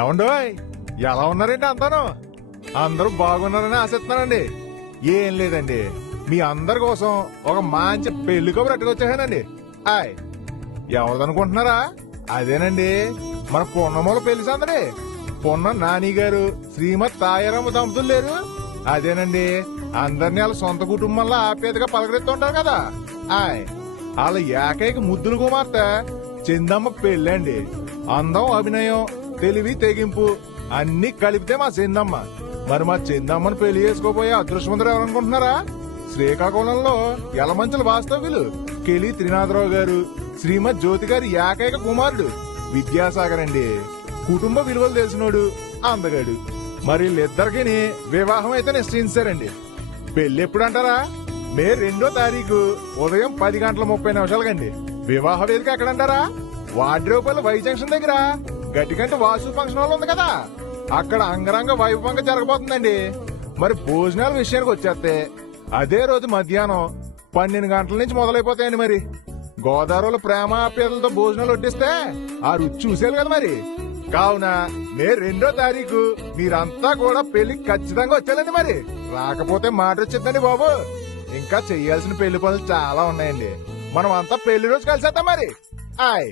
ఏమండోయ్ ఎలా ఉన్నారండి అంతాను? అందరూ బాగున్నారని ఆశిస్తున్నానండి. ఏం లేదండి, మీ అందరి కోసం ఒక మంచి పెళ్లి కబురు అట్టుకొచ్చానండి. ఆయ్ ఎవరిదనుకుంటున్నారా? అదేనండి, మన పొన్నమూల పెళ్లి సందడి. పొన్న నాని గారు శ్రీమతి తాయారమ్మ దంపతులు లేరు? అదేనండి, అందరినీ వాళ్ళ సొంత కుటుంబంలో ఆప్యాయతగా పలకరిస్తుంటారు కదా. ఆయ్ వాళ్ళ ఏకైక ముద్దుల కుమార్తె చందమ్మ పెళ్ళండి. అందం, అభినయం, తెలివి, తెగింపు అన్ని కలిపితే మా చందమ్మ. మరి మా చందమ్మను పెళ్లి చేసుకోపోయే అదృష్టవంతుడు ఎవరనుకుంటున్నారా? శ్రీకాకుళంలో యలమంచుల వాస్తవ్యులు కెలి త్రినాథరావు గారు శ్రీమతి జ్యోతి గారి ఏకైక కుమారుడు విద్యాసాగర్ అండి. కుటుంబ విలువలు తెలిసినోడు, అందగాడు. మరి వీళ్ళిద్దరికి వివాహం అయితే నిశ్చయించారండి. పెళ్లి ఎప్పుడు అంటారా? మే 2వ తారీఖు ఉదయం 10:30 వివాహ వేదిక ఎక్కడంటారా? వాడ్రేపల్లి వై జంక్షన్ దగ్గర గట్టికంటే వాసు ఫంక్షన్ హాల్ ఉంది కదా, అక్కడ అంగరంగ వైభవంగా జరగబోతుందండి. మరి భోజనాల విషయానికి వచ్చేస్తే అదే రోజు మధ్యాహ్నం 12 గంటల నుంచి మొదలైపోతాయండి. మరి గోదావరిలో ప్రేమ ఆప్యాయతలతో భోజనాలు వడ్డిస్తే ఆ రుచి చూసేయాలి కదా. మరి కావున మే 2వ తారీఖు మీరంతా కూడా పెళ్లి ఖచ్చితంగా వచ్చేయాలండి. మరి రాకపోతే మాట వచ్చిందండి బాబు. ఇంకా చెయ్యాల్సిన పెళ్లి పనులు చాలా ఉన్నాయండి. మనం అంతా పెళ్లి రోజు కలిసేద్దాం మరి. ఆయ్